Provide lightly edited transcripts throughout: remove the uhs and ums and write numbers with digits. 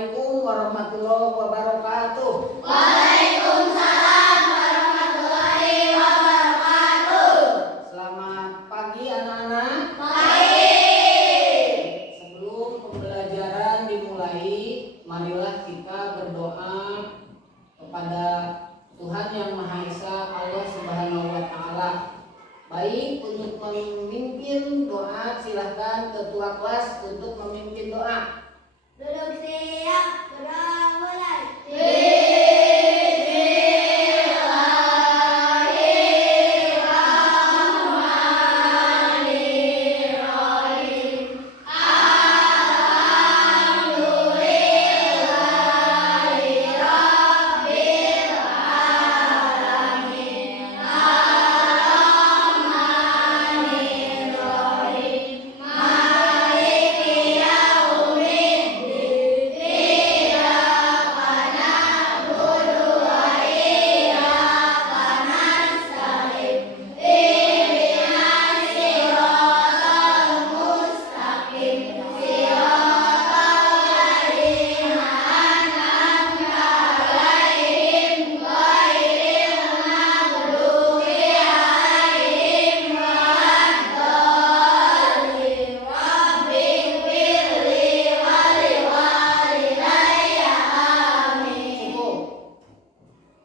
Assalamualaikum warahmatullahi wabarakatuh. Waalaikumsalam warahmatullahi wabarakatuh. Selamat pagi anak-anak. Baik. Sebelum pembelajaran dimulai, marilah kita berdoa kepada Tuhan Yang Maha Esa, Allah Subhanahu wa Ta'ala. Baik, untuk memimpin doa silahkan ketua kelas untuk memimpin doa. Duduk siap, doa mulai.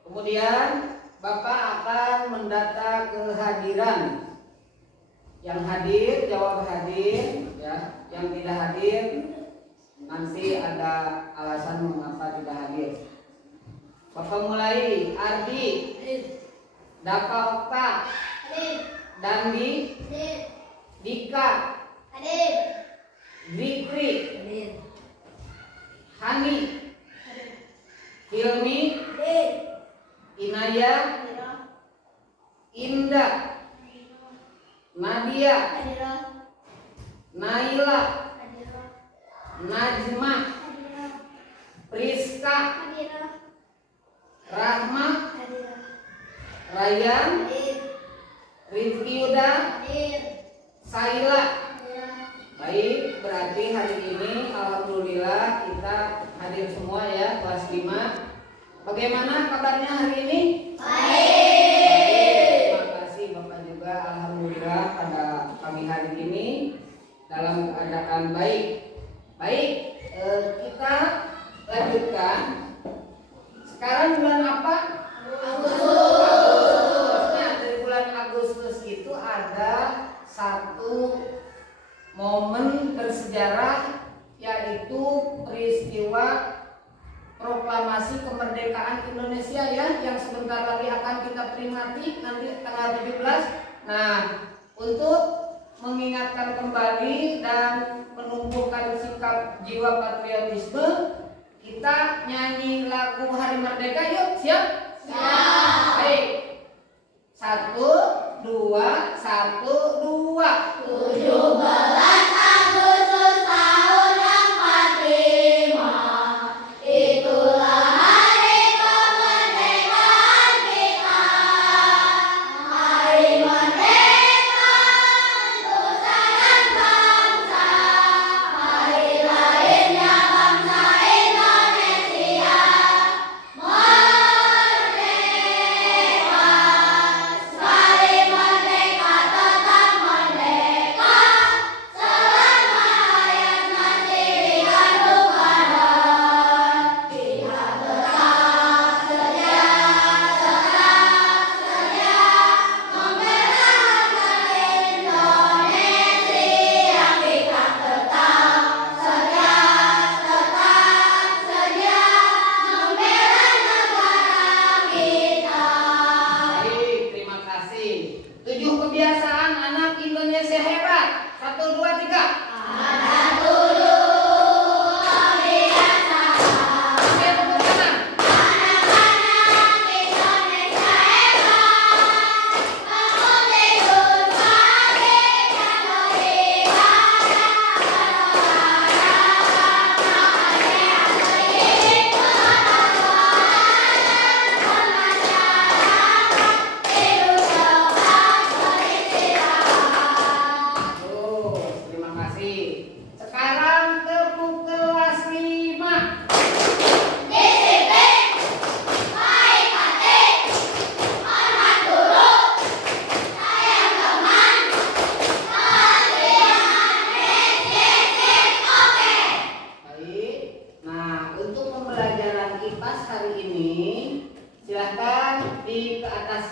Kemudian Bapak akan mendata kehadiran. Yang hadir jawab hadir, ya. Yang tidak hadir nanti ada alasan mengapa tidak hadir. Bapak mulai. Ardi, Daka Okta, Dandi, Dika, Zikri, Hani, Hilmi, Inaya, Indah, Nadia, Naila, Najma, Priska, Rahma, Ryan, Rizky Yuda, Saila. Baik, berarti hari ini alhamdulillah kita hadir semua ya, kelas 5. Bagaimana kabarnya hari ini? Baik. Terima kasih Bapak juga, alhamdulillah pada pagi hari ini dalam keadaan baik. Baik, kita lanjutkan. Sekarang bulan apa? Agustus. Nah, dari bulan Agustus itu ada satu momen bersejarah, yaitu peristiwa proklamasi kemerdekaan Indonesia ya, yang sebentar lagi akan kita peringati nanti tanggal 17. Nah, untuk mengingatkan kembali dan menumbuhkan sikap jiwa patriotisme, kita nyanyi lagu Hari Merdeka yuk. Siap? Siap. Baik. 1, 2, 1, 2. 17 Agustus tahun 45, itulah hari kemerdekaan kita. Hari merdeka nusa dan bangsa, hari lahirnya bangsa Indonesia. Merdeka, sekali merdeka tetap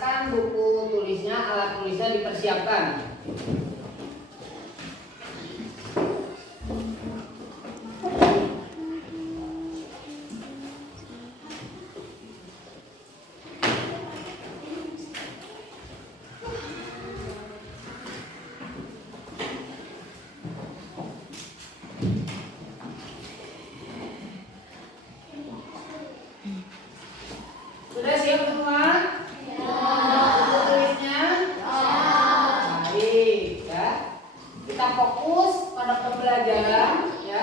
Silakan buku tulisnya, alat tulisnya dipersiapkan. Sudah siap semua? Buku tulisnya? Baik, ya. Kita fokus pada pembelajaran, ya.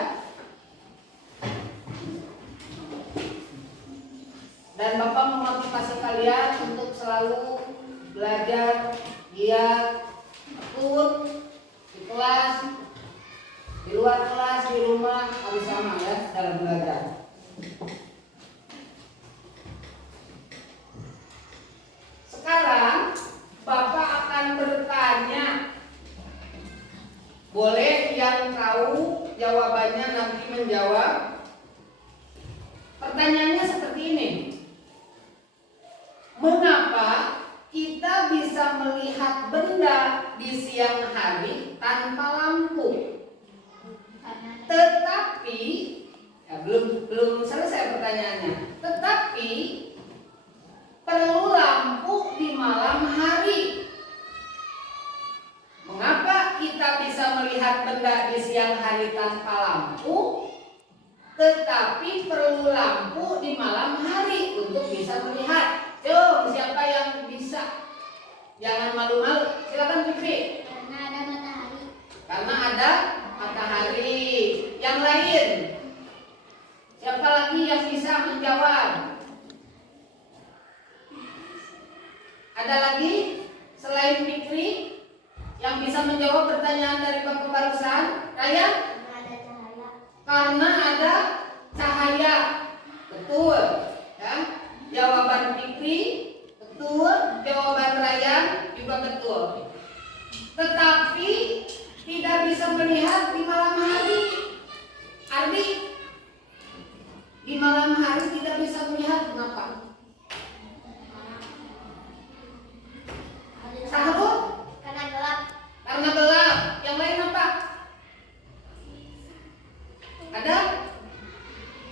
Dan Bapak memotivasi kalian untuk selalu belajar giat, tekun di kelas, di luar kelas, di rumah harus sama ya dalam belajar. Sekarang Bapak akan bertanya. Boleh yang tahu jawabannya nanti menjawab. Pertanyaannya seperti ini. Mengapa kita bisa melihat benda di siang hari tanpa lampu? Tetapi ya, belum selesai pertanyaannya. Tetapi perlu lampu di malam hari. Mengapa kita bisa melihat benda di siang hari tanpa lampu, tetapi perlu lampu di malam hari untuk bisa melihat? Coba siapa yang bisa? Jangan malu-malu. Silakan Fikri. Karena ada matahari. Karena ada matahari. Yang lain? Siapa lagi yang bisa menjawab? Ada lagi selain Fikri yang bisa menjawab pertanyaan dari Bapak barusan? Raya? Karena ada cahaya. Karena ada cahaya. Betul. Ya. Jawaban Fikri betul, jawaban Raya juga betul. Tetapi tidak bisa melihat di malam hari. Ardi, di malam hari tidak bisa melihat, kenapa? Sahrul? Karena gelap. Karena gelap. Yang lain apa? Ada?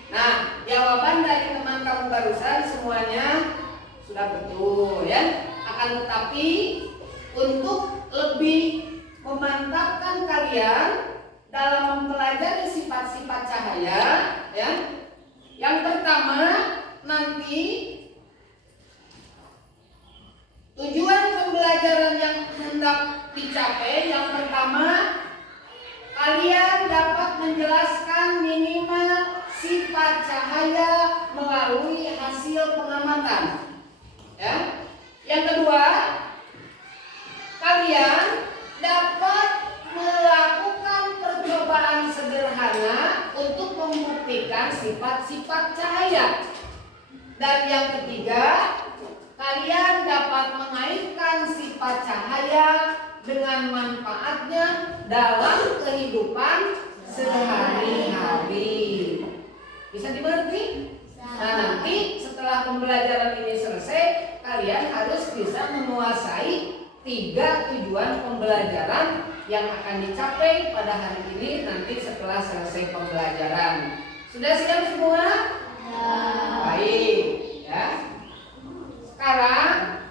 Nah, jawaban dari teman kamu barusan semuanya sudah betul ya. Akan tetapi untuk lebih memantapkan kalian dalam mempelajari sifat-sifat cahaya, ya. Yang pertama, nanti tujuan pembelajaran yang hendak dicapai, yang pertama, kalian dapat menjelaskan minimal sifat cahaya melalui hasil pengamatan. Ya. Yang kedua, kalian dapat melakukan percobaan sederhana untuk membuktikan sifat-sifat cahaya. Dan yang ketiga, kalian dapat mengaitkan sifat cahaya dengan manfaatnya dalam kehidupan sehari-hari. Bisa dimengerti? Nah, nanti setelah pembelajaran ini selesai, kalian harus bisa menguasai 3 tujuan pembelajaran yang akan dicapai pada hari ini nanti setelah selesai pembelajaran. Sudah siap semua? Baik, ya. Sekarang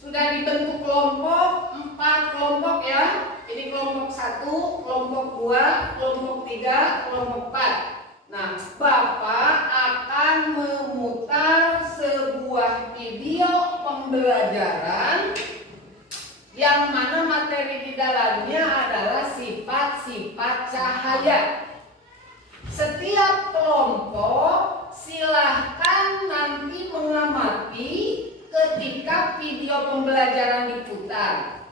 sudah dibentuk kelompok, 4 kelompok ya. Ini kelompok 1, kelompok 2, kelompok 3, kelompok 4. Nah, Bapak akan memutar sebuah video pembelajaran yang mana materi di dalamnya adalah sifat-sifat cahaya. Setiap kelompok silahkan nanti mengamati ketika video pembelajaran diputar.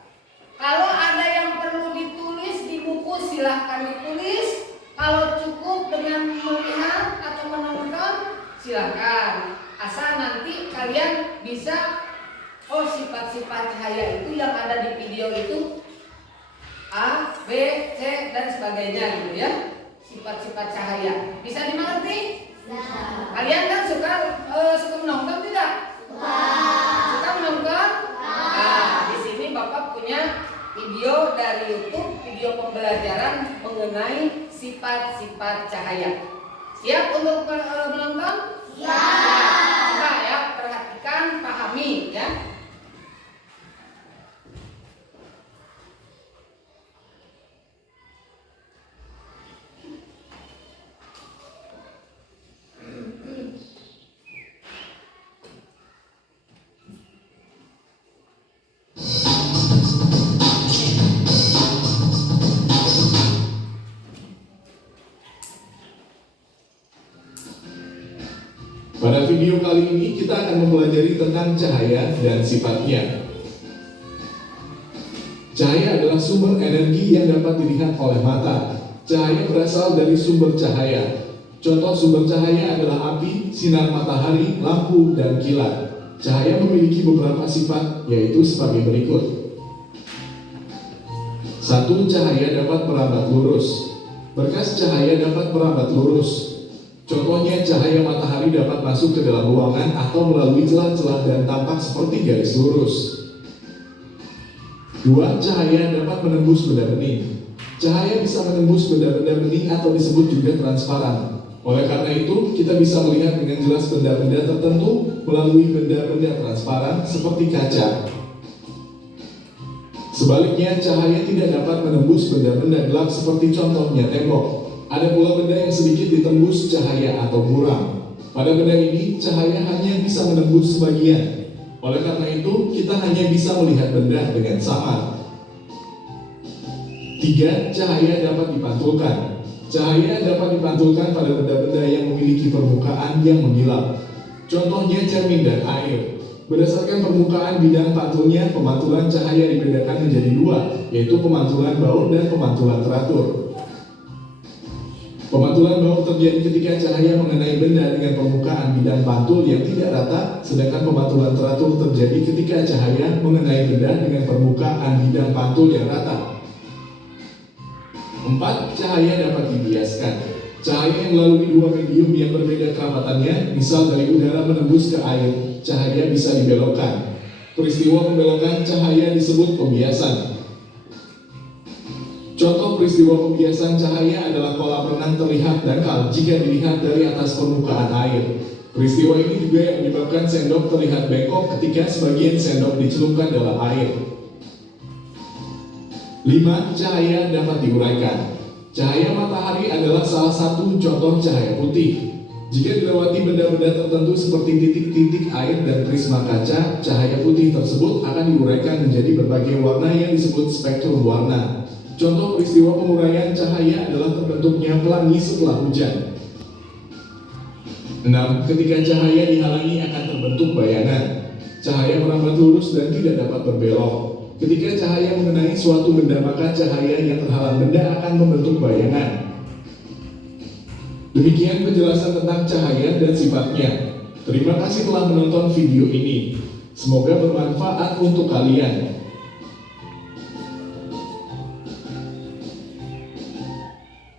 Kalau ada yang perlu ditulis di buku silahkan ditulis. Kalau cukup dengan melihat atau menonton silahkan. Asal nanti kalian bisa, oh sifat-sifat cahaya itu yang ada di video itu A, B, C dan sebagainya gitu ya. Sifat-sifat cahaya. Bisa dimengerti? Kalian kan suka menonton tidak? Suka menonton? mengenai sifat-sifat cahaya. Siap untuk menonton? Siap. Coba ya, perhatikan, pahami ya. Pada video kali ini kita akan mempelajari tentang cahaya dan sifatnya. Cahaya adalah sumber energi yang dapat dilihat oleh mata. Cahaya berasal dari sumber cahaya. Contoh sumber cahaya adalah api, sinar matahari, lampu, dan kilat. Cahaya memiliki beberapa sifat, yaitu sebagai berikut. 1. Cahaya dapat merambat lurus. Berkas cahaya dapat merambat lurus. Contohnya, cahaya matahari dapat masuk ke dalam ruangan atau melalui celah-celah dan tampak seperti garis lurus. 2. Cahaya dapat menembus benda bening. Cahaya bisa menembus benda-benda bening atau disebut juga transparan. Oleh karena itu, kita bisa melihat dengan jelas benda-benda tertentu melalui benda-benda transparan seperti kaca. Sebaliknya, cahaya tidak dapat menembus benda-benda gelap seperti contohnya tembok. Ada pula benda yang sedikit ditembus cahaya atau buram. Pada benda ini, cahaya hanya bisa menembus sebagian. Oleh karena itu, kita hanya bisa melihat benda dengan samar. 3. Cahaya dapat dipantulkan. Cahaya dapat dipantulkan pada benda-benda yang memiliki permukaan yang mengilap. Contohnya cermin dan air. Berdasarkan permukaan bidang pantulnya, pemantulan cahaya dibedakan menjadi 2, yaitu pemantulan baur dan pemantulan teratur. Pemantulan baur terjadi ketika cahaya mengenai benda dengan permukaan bidang pantul yang tidak rata, sedangkan pemantulan teratur terjadi ketika cahaya mengenai benda dengan permukaan bidang pantul yang rata. 4. Cahaya dapat dibiaskan. Cahaya yang melalui dua medium yang berbeda kerapatannya, misal dari udara menembus ke air, cahaya bisa dibelokkan. Peristiwa pembelokan cahaya disebut pembiasan. Contoh peristiwa pembiasan cahaya adalah kolam renang terlihat dangkal jika dilihat dari atas permukaan air. Peristiwa ini juga yang menyebabkan sendok terlihat bengkok ketika sebagian sendok dicelupkan dalam air. 5. Cahaya dapat diuraikan. Cahaya matahari adalah salah satu contoh cahaya putih. Jika dilewati benda-benda tertentu seperti titik-titik air dan prisma kaca, cahaya putih tersebut akan diuraikan menjadi berbagai warna yang disebut spektrum warna. Contoh peristiwa penguraian cahaya adalah terbentuknya pelangi setelah hujan. 6. Ketika cahaya dihalangi akan terbentuk bayangan. Cahaya merambat lurus dan tidak dapat berbelok. Ketika cahaya mengenai suatu benda, maka cahaya yang terhalang benda akan membentuk bayangan. Demikian penjelasan tentang cahaya dan sifatnya. Terima kasih telah menonton video ini. Semoga bermanfaat untuk kalian.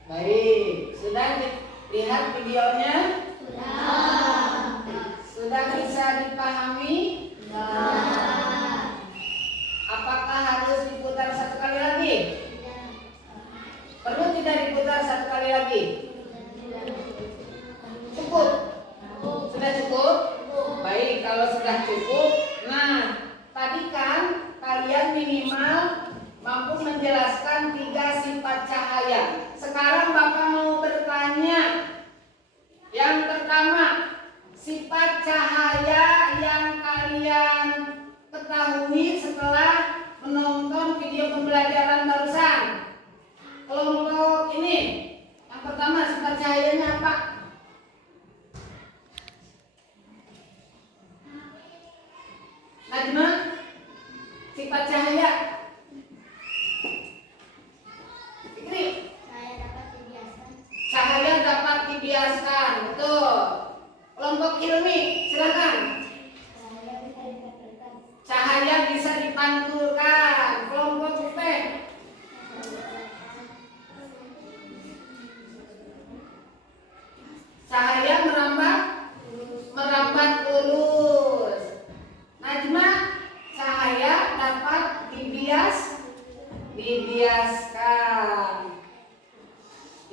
Baik, sudah lihat videonya? Sudah bisa dipahami? Apakah harus diputar satu kali lagi? Perlu tidak diputar satu kali lagi? Cukup? Sudah cukup? Baik, kalau sudah cukup, nah tadi kan kalian minimal mampu menjelaskan 3 sifat cahaya. Sekarang Bapak mau bertanya. Yang pertama, sifat cahaya yang kalian ketahui setelah menonton video pembelajaran barusan. Kelompok ini, yang pertama sifat cahayanya apa? Najma, sifat cahaya. Fikri, cahaya dapat dibiaskan, betul. Kelompok Ilmi, silakan. Cahaya bisa dipantulkan. Kelompok UP, cahaya merambat lurus. Najma, cahaya dapat dibiaskan.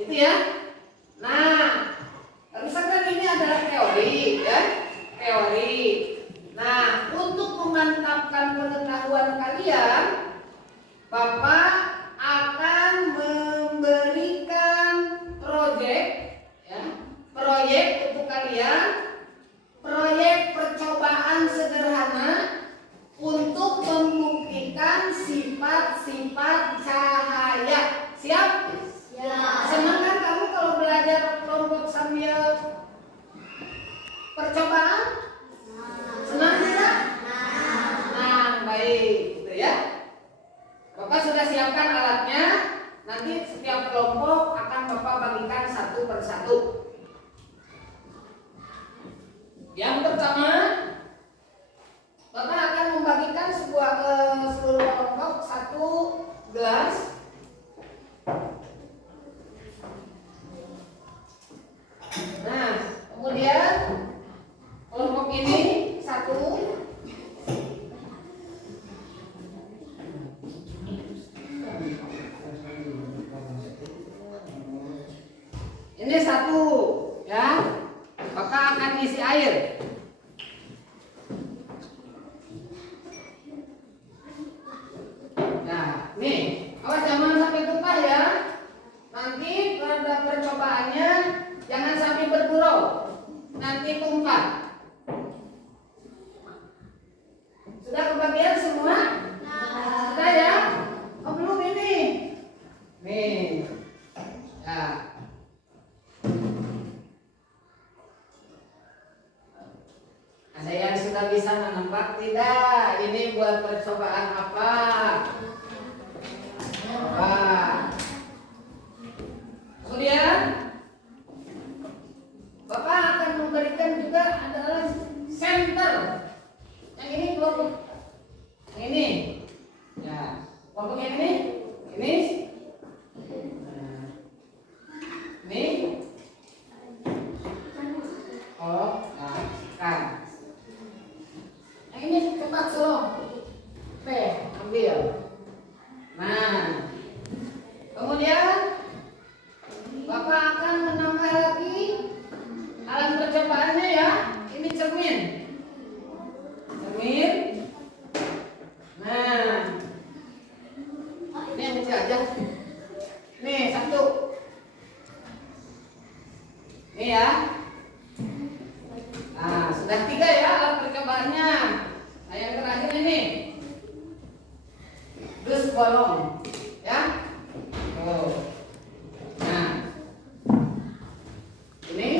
Gitu ya. Nah, misalkan ini adalah teori ya, teori. Nah, untuk memantapkan pengetahuan kalian, Bapak akan memberikan proyek ya, proyek untuk kalian, proyek percobaan sederhana untuk membuktikan sifat-sifat cahaya. Siap? Senang kan kamu kalau belajar kelompok sambil percobaan? Senang tidak? Nah, baik, gitu ya. Bapak sudah siapkan alatnya. Nanti setiap kelompok akan Bapak bagikan satu persatu. Yang pertama, Bapak akan membagikan seluruh kelompok satu gelas. Nah, kemudian kelompok ini satu. Ini satu, ya. Maka akan isi air. Nah, nih, awas jangan sampai tumpah ya. Nanti pada percobaannya jangan sampai bergurau, nanti tumpah. Sudah kebagian semua? Sudah ya? Oh belum ini. Nih, ya. Ada yang sudah bisa menebak tidak? Ini buat percobaan apa? Apa? Kemudian Bapak akan memberikan juga adalah center. Yang ini kelompok yang ini. Ya, kelompok yang ini. Ini. Ini. Oh, nah, kan. Yang ini cepat Solong. Ambil. Nah, kemudian Bapak akan menambah lagi alat percobaannya ya. Ini cermin. Cermin. Nah, ini yang kecil aja. Nih satu. Nih ya. Nah, sudah 3 ya alat percobaannya. Nah, yang terakhir ini. Dus bolong. Ya. Oh. Nah. Ini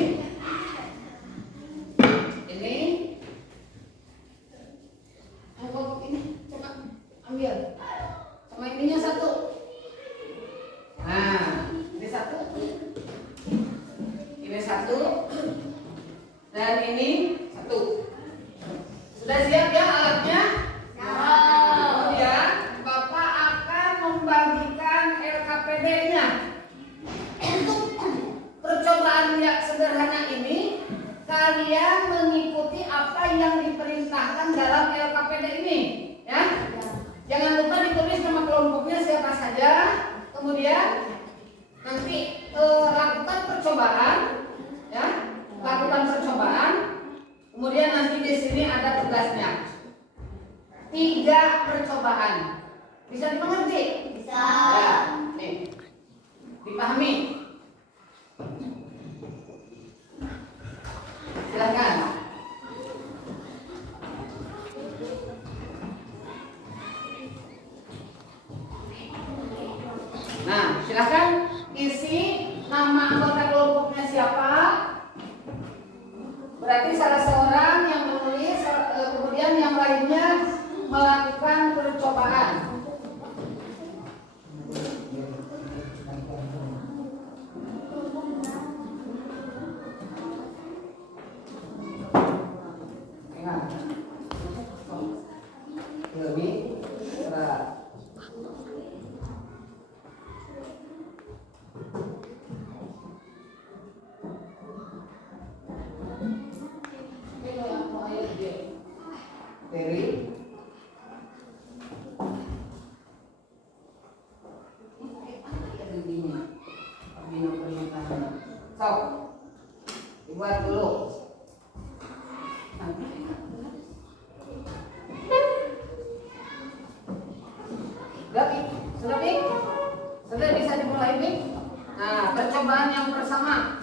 angkot ini coba ambil sama ininya satu. Nah, ini satu, dan ini satu. Sudah siap ya alatnya? Kemudian Bapak akan membagikan LKPD-nya. Untuk percobaan yang sederhana ini, kalian mengikuti apa yang diperintahkan dalam LKPD ini, ya. Jangan lupa ditulis nama kelompoknya siapa saja. Kemudian nanti lakukan percobaan, ya. Lakukan percobaan. Kemudian nanti di sini ada tugasnya. 3 percobaan. Bisa dimengerti? Bisa. Ya, nih. Dipahami? Silakan. Nah, silakan isi nama anggota kelompoknya siapa. Berarti salah seorang yang menulis, kemudian yang lainnya melakukan percobaan. Lebih berat. Dari ini, Berarti sudah Bik? Sudah bisa dimulai Bik? Nah, percobaan yang pertama.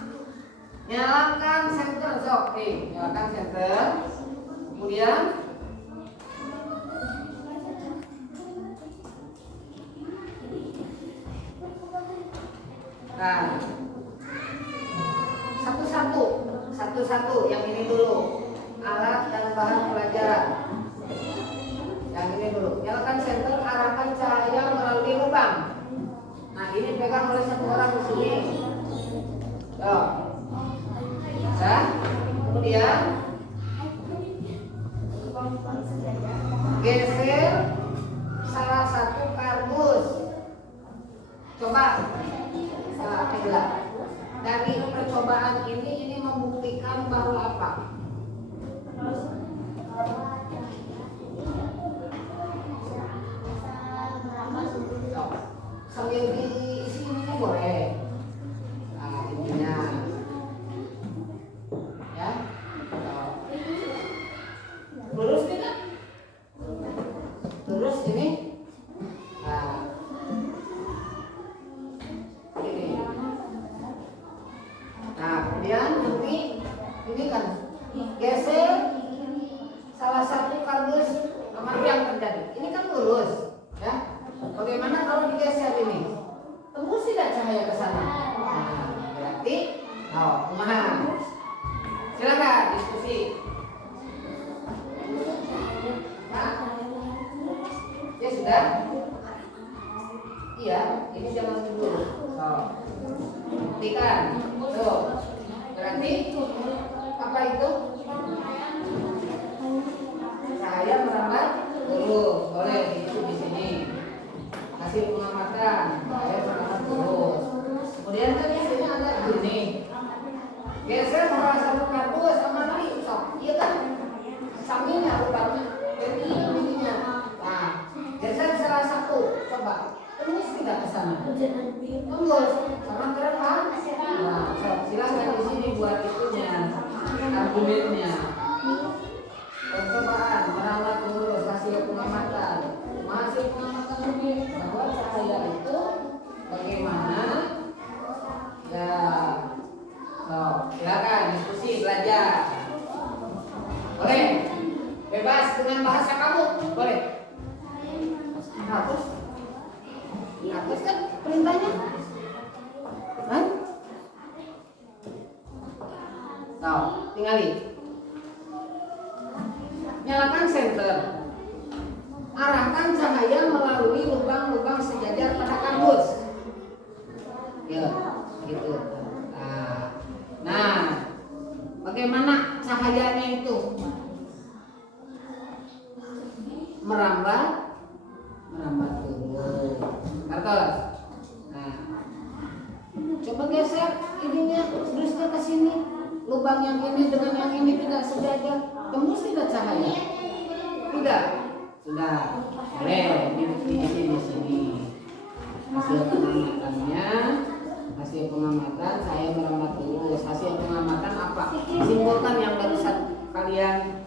Nyalakan senter sok. Nyalakan senter. Kemudian nah, satu-satu yang ini dulu, alat dan bahan pelajaran yang ini dulu. Nyalakan senter, arahkan cahaya melalui lubang. Nah, ini pegang oleh satu orang di sini. Tuh. Ya. Kemudian geser salah satu kardus. Coba. Nah, coba. Dari percobaan ini membuktikan bahwa apa? Sambil diisi ini boleh. Nah, intinya ya. Lurus tidak? Lurus ini. Nah, ini. Nah, kemudian ini kan geser salah satu kardus, apa yang terjadi? Ini kan lurus, ya. Bagaimana kalau digeser ini? Tembus tidak cahaya ke sana? Nah, berarti, kemana? Silakan diskusi. Nah, ya sudah. Iya, ini jangan dulu. Buktikan. Tuh. Berarti apa itu? Cahaya merambat terus. Boleh itu di sini. Hasil pengamatan cahaya merambat terus. Kemudian kan di sini ada gini. Geser salah satu kardus sama lagi. Iya kan? Sampingnya lubangnya. Jadi ininya. Nah, geser salah satu. Coba. Tembus tidak ke sana? Tembus. Sama keren kan? Nah, silakan di sini buat itunya, argumennya. Percobaan merawat lurus hasil pengamatan. Hasil pengamatan ini bahwa cahaya itu bagaimana? Ya, silakan diskusi belajar. Boleh, bebas dengan bahasa kamu, boleh. Hapus kan perintahnya? Hah? Nah, tinggalin. Nyalakan senter. Arahkan cahaya melalui lubang-lubang sejajar pada kardus. Ya, gitu. Nah, bagaimana cahayanya itu? Merambat turun. Atas. Nah, coba geser ininya, terusnya ke sini. Lubang yang ini dengan yang ini tidak sejajar. Tembus tidak cahaya? Tidak. Sudah. Boleh di sini. Hasil pengamatan saya merambat terus. Hasil pengamatan apa? Simpulkan yang barusan kalian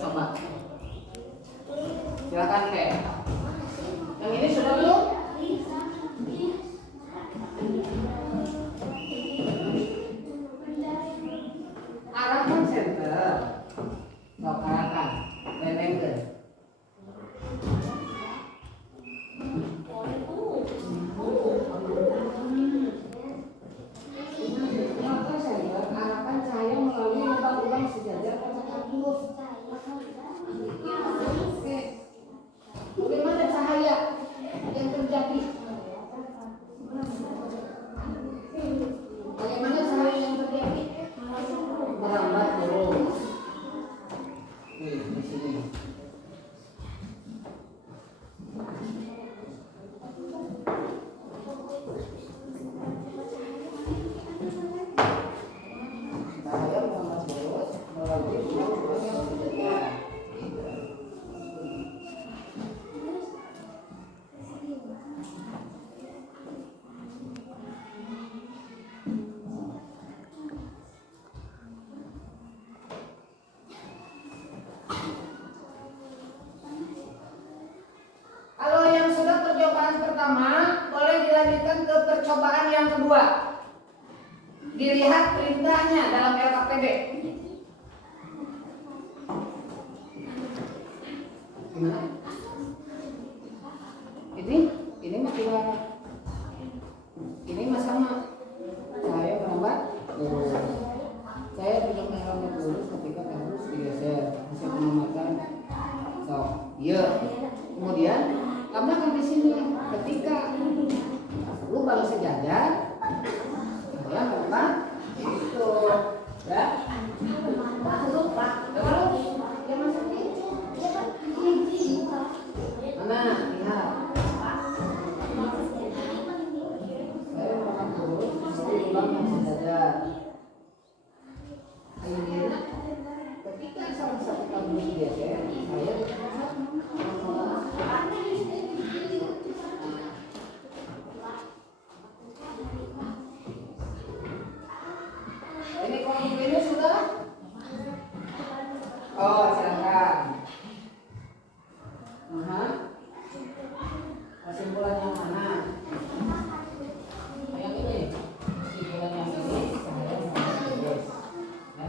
coba. Silakan Kek. Yang ini sudah belum? Arahkan senter. Arahkan. Lelengkan. Arahkan cahaya melalui lubang-lubang sejajar pada kardus. Oke. Bagaimana pertama, boleh dilanjutkan ke percobaan yang kedua. Dilihat perintahnya dalam LKPD. Gimana? Ini masih ini mas sama. Saya melambat. Saya tidak melambat dulu ketika harus digeser. Saya mengamalkan. So, iya. Kemudian tambahkan di sini ketika lubang sejajar, ya memang itu, ya. Mana lihat. Saya makan dulu lubang yang sejajar. Akhirnya ketika salah satu kamu digeser, saya ini komputernya sudah? Oh, silakan. Kesimpulan yang mana? Yang ini. Kesimpulan yang ini saya mau tulis. Ya.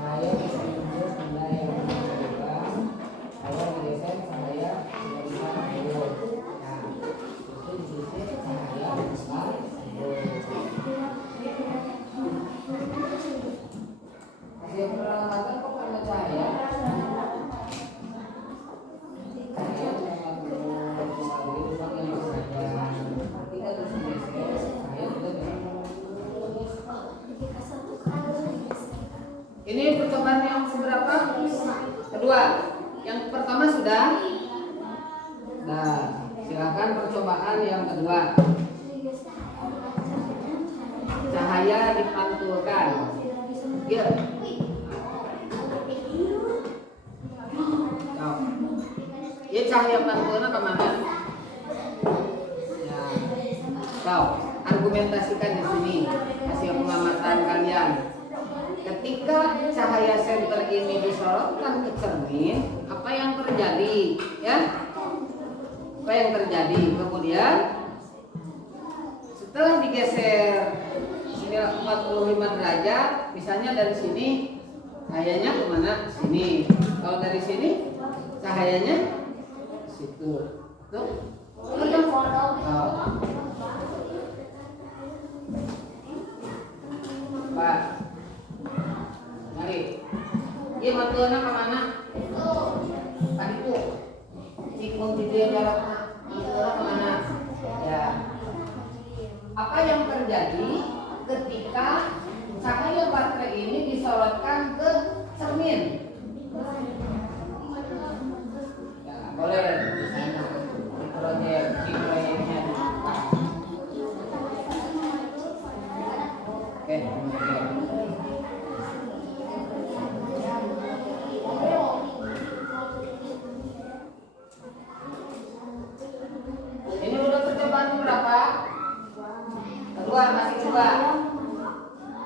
Saya bisa tulis benda yang berbeda. Saya geser saya tidak bisa tulis. Nah, itu ditulis saya bisa hasil perawatan kok karena cahaya. Ini percobaan yang seberapa? Kedua. Yang pertama sudah. Nah, silakan percobaan yang kedua. Cahaya dipantulkan. Ya. Ya cahaya pantulnya kemana? Ya. Kau argumentasikan di sini hasil pengamatan kalian. Ketika cahaya senter ini disorotkan ke cermin, apa yang terjadi? Ya, apa yang terjadi? Kemudian setelah digeser 45 derajat, misalnya dari sini cahayanya kemana? Sini. Kalau dari sini cahayanya situ. Tuh. Pak. Mari. Iya matulana kemana? Tadi tuh. Cikung video jaraknya. Matulana kemana? Ya. Apa yang terjadi ketika cahaya baterai ini disorotkan ke cermin? Ya, boleh di sana. Proyeknya dibuka. Oke. Ini udah percobaan berapa? Kedua, masih dua.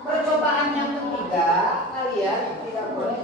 Percobaan yang ketiga, kalian tidak boleh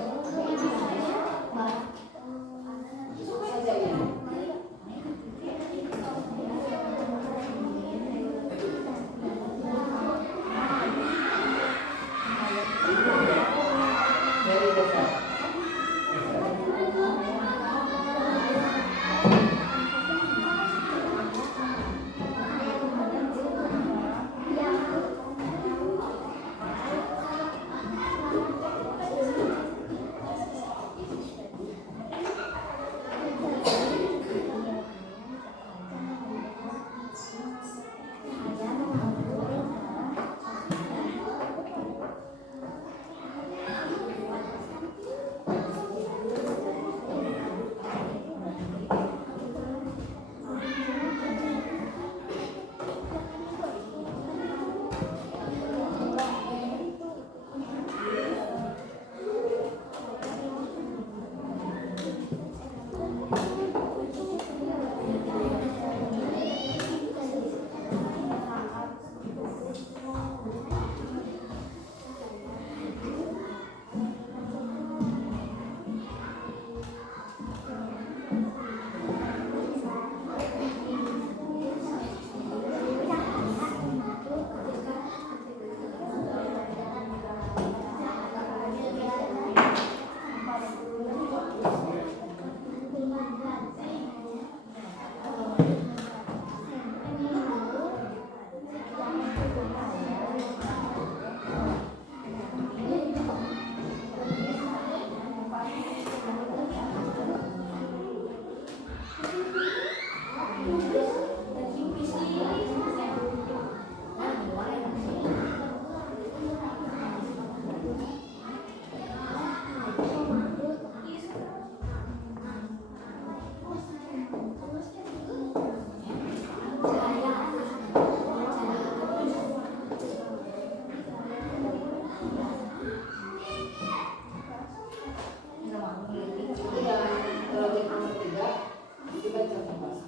Logik nomor 3 dibaca Mas.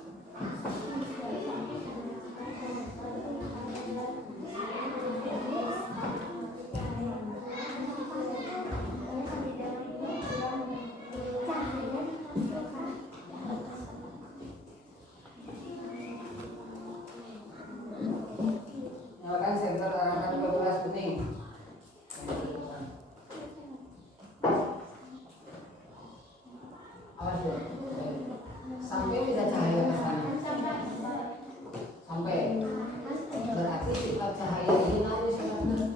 Nyalakan senter arahkan ke gelas bening. Awas ya. Sampai tidak cahaya ke sana. Sampai. Berarti kita cahaya ini harus benar.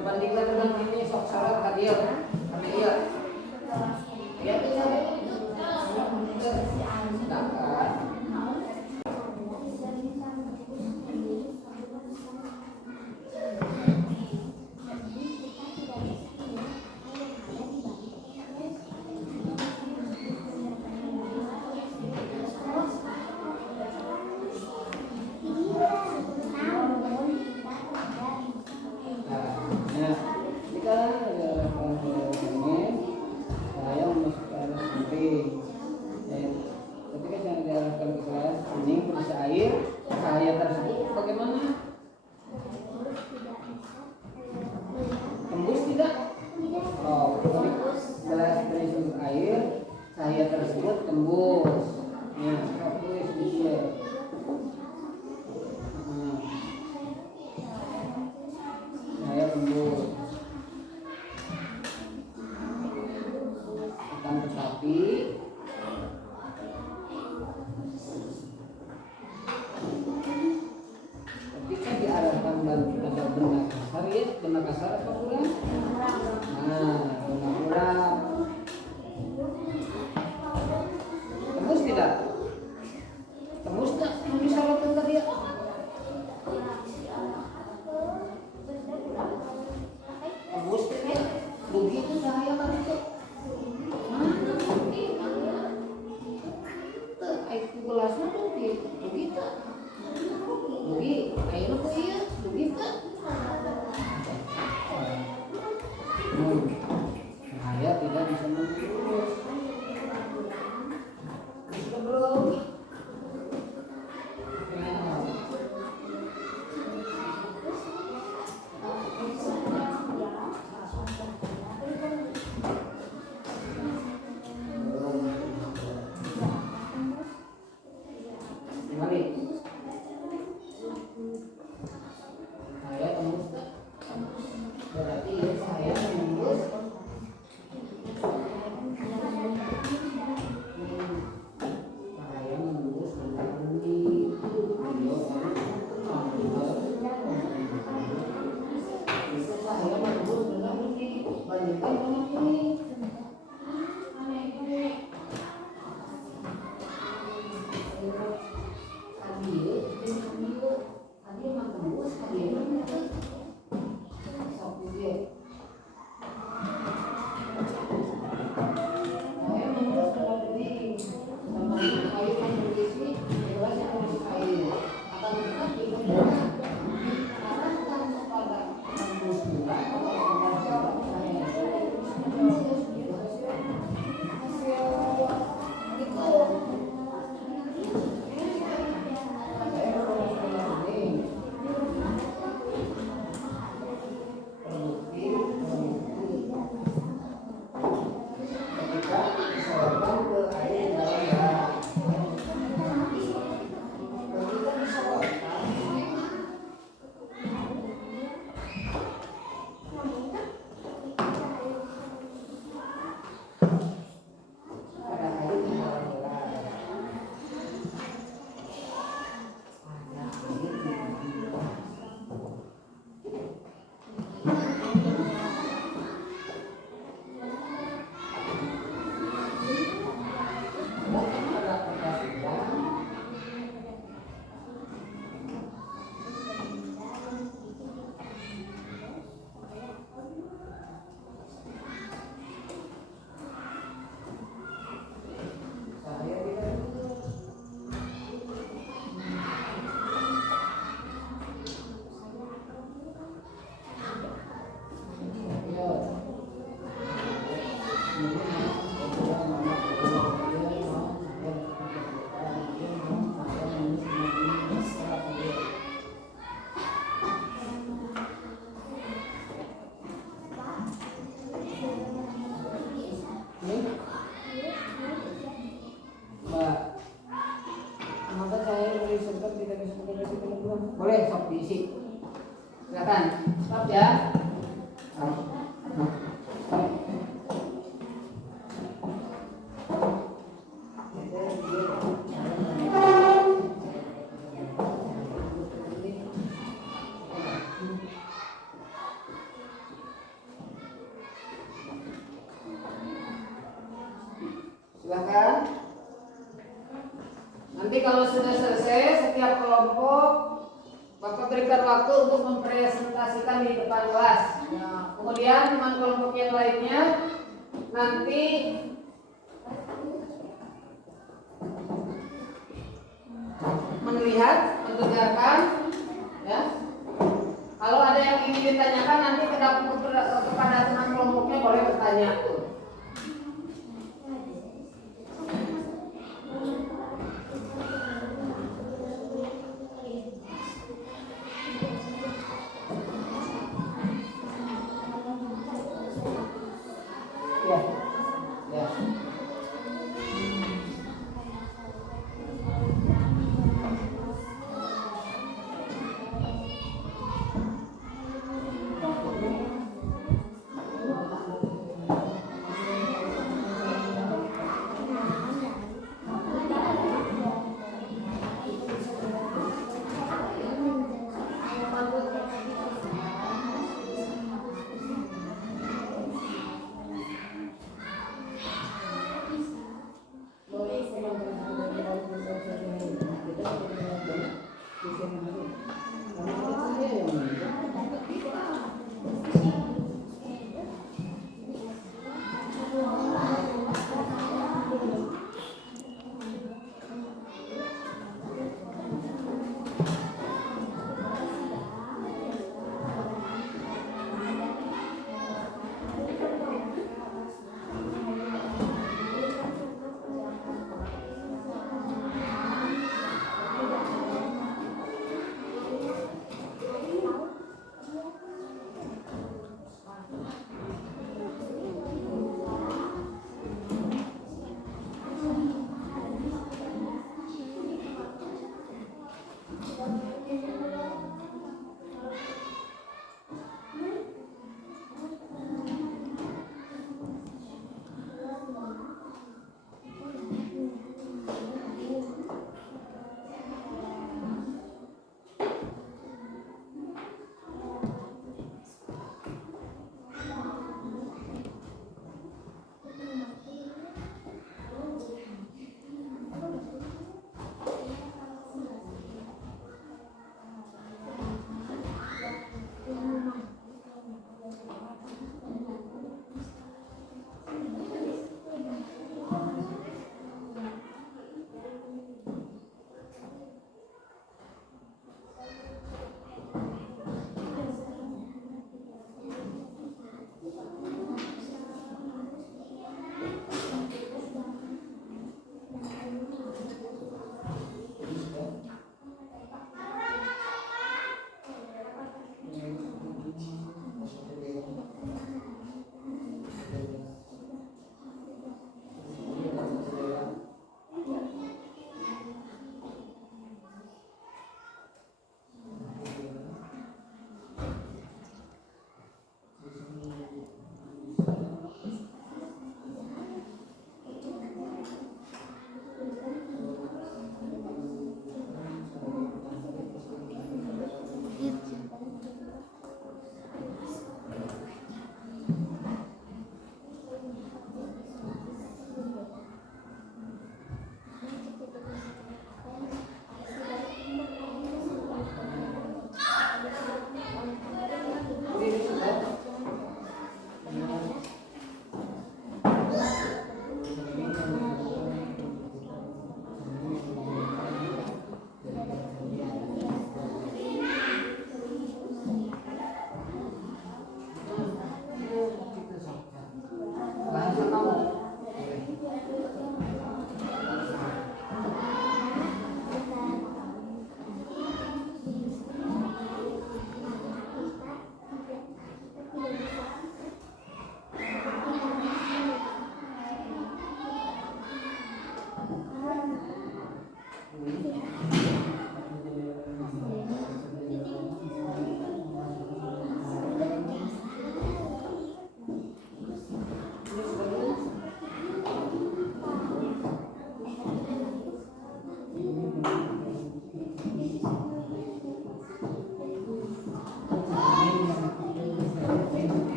Bandingkan dengan ini sok syarat hadir karena iya ya sedangkan cahaya tersebut bagaimana? Tembus tidak? Oh, gelas berisi air, cahaya tersebut tembus. Ya, tulis di sini. Cahaya tembus. Akan tetapi ketika diarahkan pada benda kasar, ya benda kasar apa kurang? Nah, benda kurang tembus tidak? Tembus tak? Bisa lakukan tadi ya? Tembus tidak? Begitu cahaya kan itu? Boleh sok diisi. Silakan. Stop ya. Silakan. Nanti kalau sudah selesai setiap kelompok Bapak berikan waktu untuk mempresentasikan di depan kelas. Nah, kemudian teman kelompok yang lainnya nanti melihat, mendengarkan, ya. Kalau ada yang ingin ditanyakan nanti kepada teman kelompoknya boleh bertanya.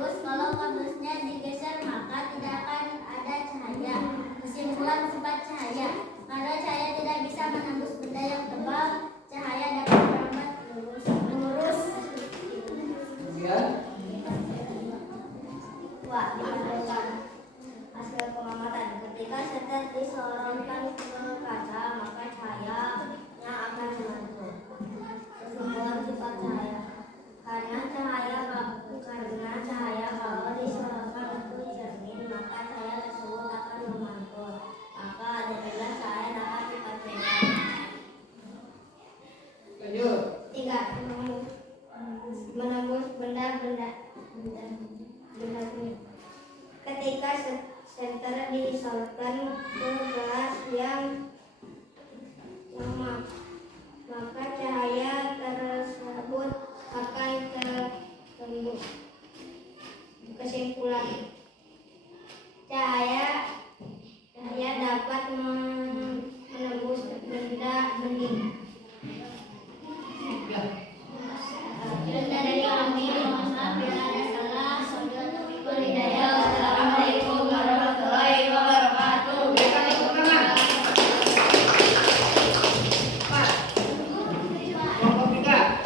kardus. Kalau kardusnya digeser maka tidak akan ada cahaya. Kesimpulan sifat cahaya. Karena cahaya tidak bisa menembus benda yang tebal, cahaya dapat merambat lurus. Kemudian Diperlukan hasil pengamatan. Ketika setel disorongkan ke kaca, maka cahayanya akan memantul. Kesimpulan sifat cahaya. Karena cahaya kalau disorongkan ke cermin, maka cahaya tersebut akan memantul. Maka adalah cahaya dapat diperlukan. lanjut. 3. Menembus benda-benda. Ketika senter disorotkan ke gelas yang sama, maka cahaya tersebut akan tertembus. Kesimpulan, cahaya dapat menembus benda bening. Dari kami, mohon maaf bila ada salah. Assalamualaikum warahmatullahi wabarakatuh. Berikan tepuk tangan. Pak, kelompok 3.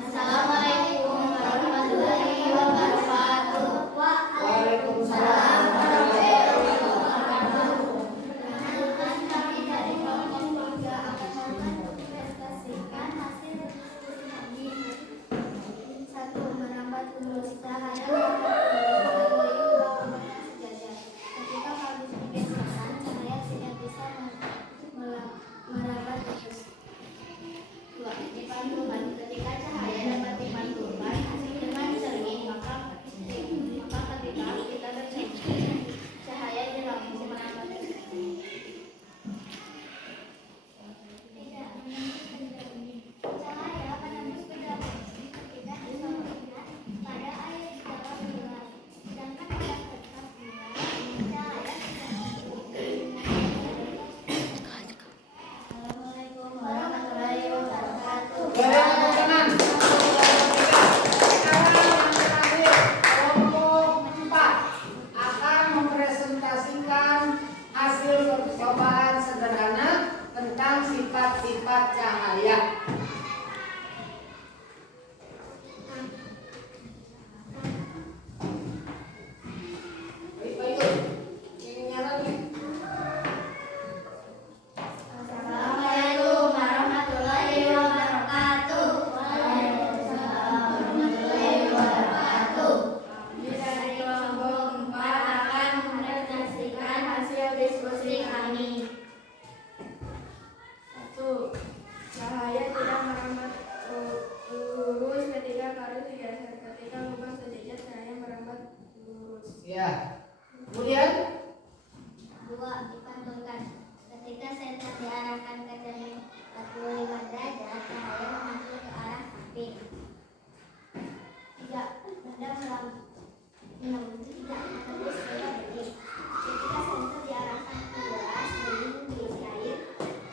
Assalamualaikum warahmatullahi wabarakatuh. Waalaikumsalam warahmatullahi wabarakatuh. Kami dari kelompok 3 akan mempresentasikan hasil diskusi kami. 1. Merambat lurus. Cahaya sejajar. Ketika kardus digeserkan, cahaya tidak bisa merambat lurus. 2. Dipantulkan. Ketika cahaya dapat dipantulkan dengan cermin, maka ketika kita bercermin, cahaya langsung merambat lurus. Tidak menembus benda bening. Cahaya menembus benda bening ketika disorotkan pada air di dalam gelas. Sedangkan pada kertas bulan, cahaya tidak Assalamualaikum warahmatullahi wabarakatuh. Boleh tepuk tangan. Sekarang yang terakhir, kelompok 4 akan mempresentasikan hasil percobaan sederhana tentang sifat-sifat cahaya. Baik, ini nyala nih. Assalamualaikum warahmatullahi wabarakatuh. Waalaikumsalam warahmatullahi wabarakatuh. Kami dari kelompok 4 akan mempresentasikan hasil diskusi kami. 1. Cahaya tidak merambat lurus ketika kardus digeser. Ketika lubang sejajar, cahaya merambat lurus. Ya. Kemudian 2. Dipantulkan. Ketika senter diarahkan ke cermin 45 derajat, cahaya memantul ke arah samping. 3. Benda menembus benda bening. Ketika senter diarahkan ke gelas bening berisi air,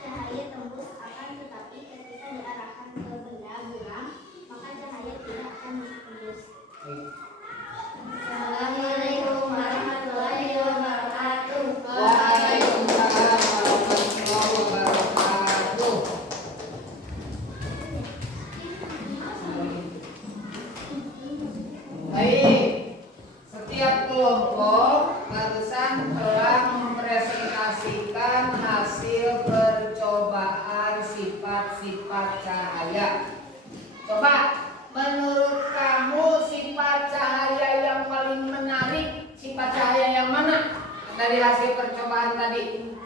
cahaya tembus akan tetapi ketika diarahkan ke benda buram, maka cahaya tidak akan bisa tembus. Assalamualaikum warahmatullahi wabarakatuh. Waalaikumsalam warahmatullahi wabarakatuh. Baik, setiap kelompok barusan telah mempresentasikan hasil percobaan sifat-sifat cahaya. Coba, menurut kamu sifat cahaya yang paling menarik, sifat cahaya yang mana dari hasil percobaan tadi?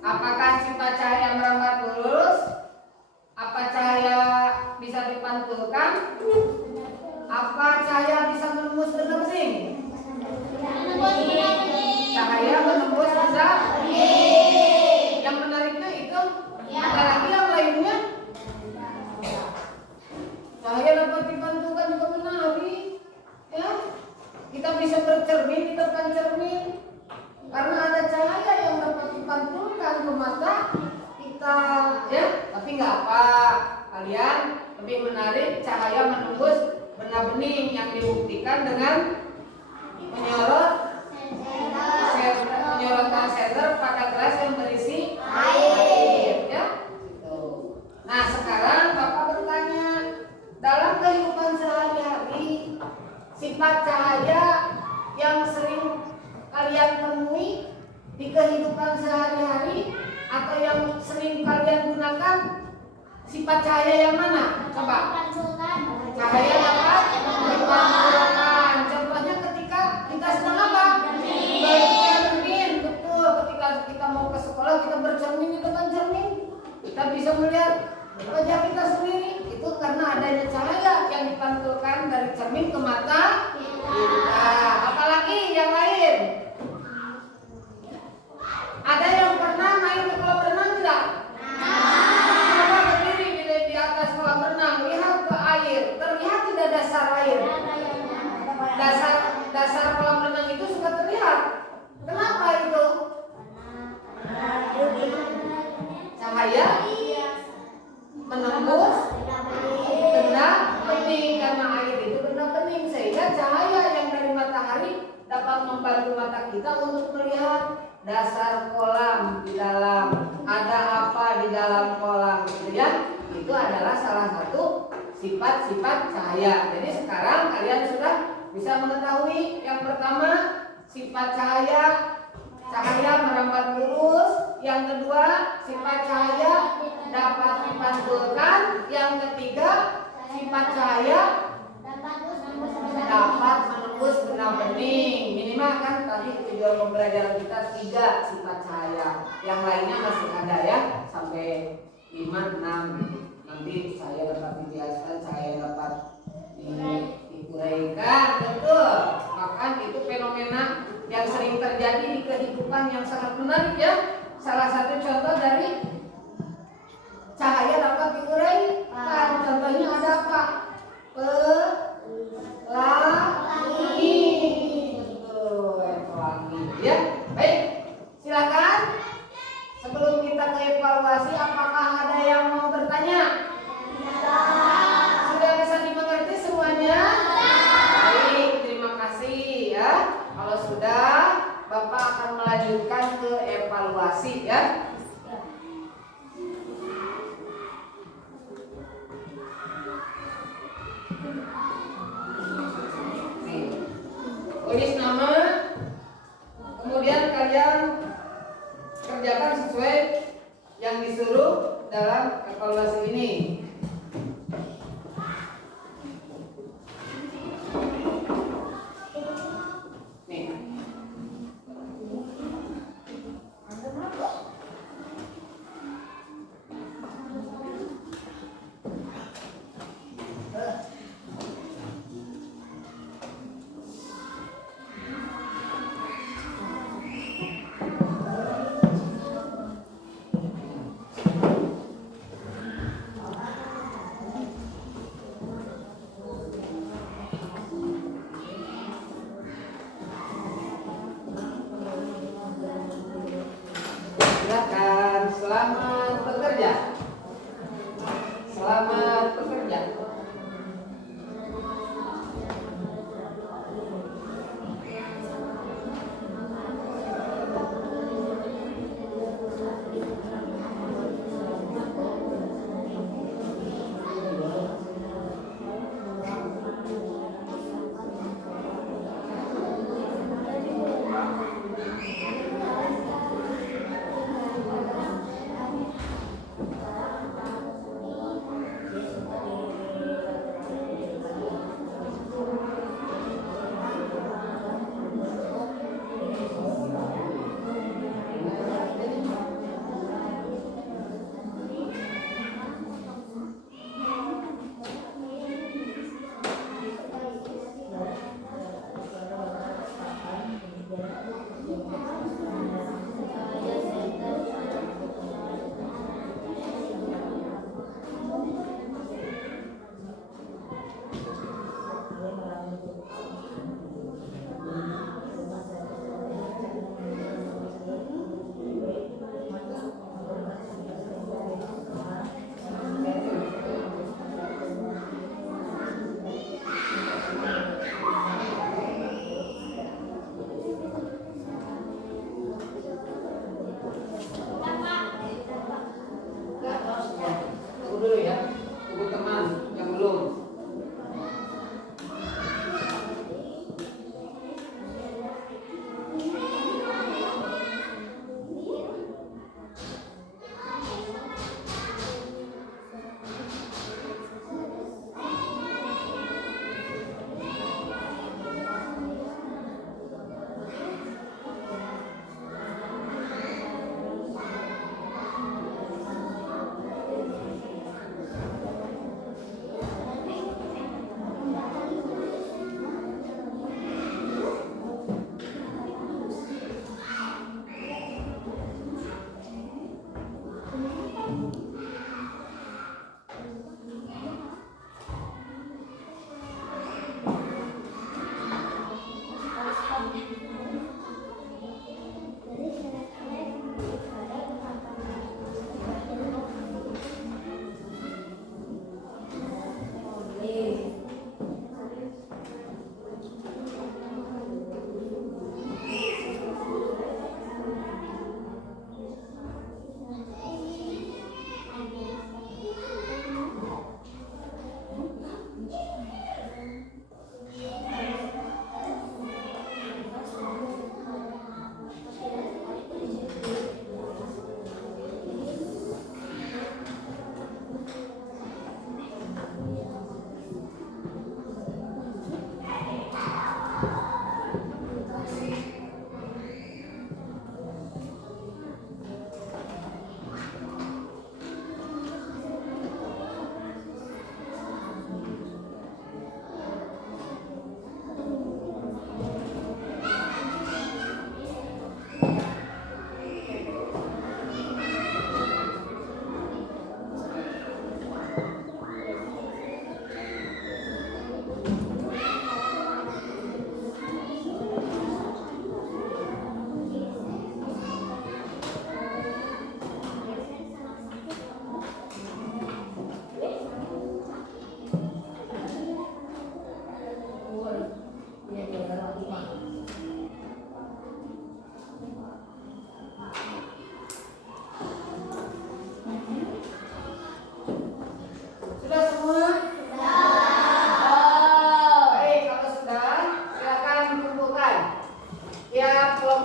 Apakah sifat cahaya merambat lurus? Apa cahaya bisa dipantulkan? Apa cahaya bisa menembus benda bening? Cahaya menembus benda bening. Yang menariknya itu, ada lagi yang lainnya? Cahaya dapat dipantulkan juga menarik, ya. bisa bercermin di depan cermin karena ada cahaya yang dapat dipantulkan ke mata kita, ya. Tapi nggak apa, kalian lebih menarik cahaya menembus benda bening yang dibuktikan dengan menyorotan senter pada gelas yang berisi air, ya. Gitu. Nah, sekarang Bapak bertanya, dalam kehidupan sehari-hari sifat cahaya yang sering kalian temui di kehidupan sehari-hari atau yang sering kalian gunakan, sifat cahaya yang mana? Coba. Cahaya dapat dipantulkan. Contohnya ketika kita sedang apa? Bercermin. Betul. Ketika kita mau ke sekolah, kita bercermin di depan cermin, kita bisa melihat wajah kita sendiri. Itu karena adanya cahaya yang dipantulkan dari cermin ke mata kita. Apalagi yang lain? Ada yang pernah main ke kolam renang tidak? Coba berdiri di atas kolam renang, lihat ke air. Terlihat tidak dasar air? Dasar kolam renang itu sudah terlihat. Kenapa itu? Cahaya menembus benda bening, karena air itu benda bening, sehingga cahaya yang dari matahari dapat membantu mata kita untuk melihat dasar kolam di dalam, ada apa di dalam kolam, gitu ya. Itu adalah salah satu sifat-sifat cahaya. Jadi sekarang kalian sudah bisa mengetahui yang pertama sifat cahaya merambat lurus, yang kedua sifat cahaya dapat dipantulkan, yang ketiga sifat cahaya dapat menembus benda bening. Minimal kan tadi tujuan pembelajaran kita 3 sifat cahaya, yang lainnya masih ada ya, sampai 5, 6. Nanti cahaya dapat dijelaskan, cahaya dapat diuraikan, betul. Bahkan itu fenomena yang sering terjadi di kehidupan yang sangat menarik ya. Salah satu contoh dari cahaya dapat diuraikan, contohnya ada apa? Pelangi, betul, pelangi ya. Baik, silakan. Sebelum kita ke evaluasi, apakah ada yang mau bertanya? Sudah bisa dimengerti semuanya? Baik, terima kasih ya. Kalau sudah, Bapak akan melanjutkan ke evaluasi ya. Tulis nama, kemudian kalian kerjakan sesuai yang disuruh dalam evaluasi ini. Nih. Silakan, selamat bekerja. Selamat bekerja.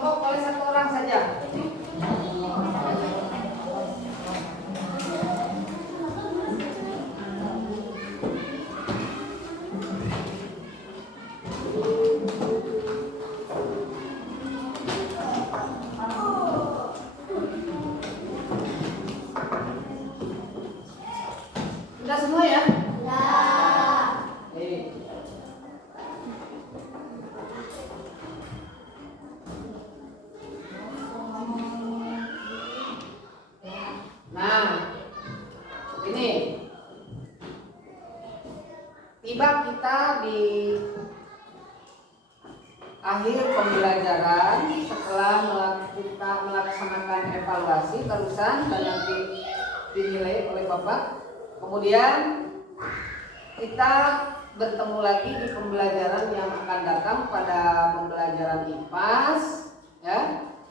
kelompok oleh 1 orang saja. Sudah semua ya? Oke. Nah, ini tiba kita di akhir pembelajaran setelah kita melaksanakan evaluasi barusan dan nanti dinilai oleh Bapak. Kemudian kita bertemu lagi di pembelajaran yang akan datang pada pembelajaran IPAS ya.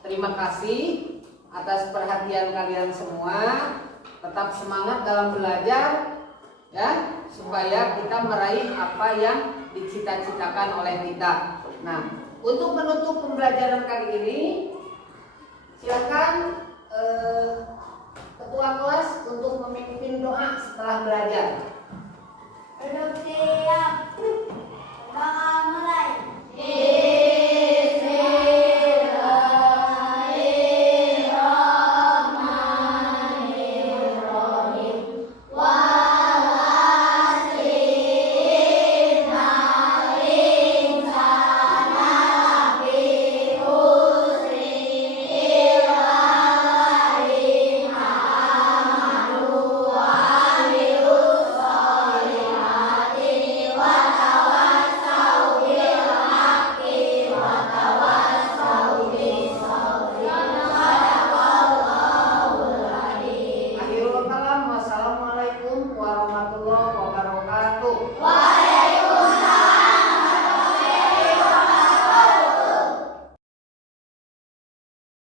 Terima kasih atas perhatian kalian semua. Tetap semangat dalam belajar ya, supaya kita meraih apa yang dicita-citakan oleh kita. Nah, untuk menutup pembelajaran kali ini, silakan ketua kelas untuk memimpin doa setelah belajar. Duduk siap. Doa mulai.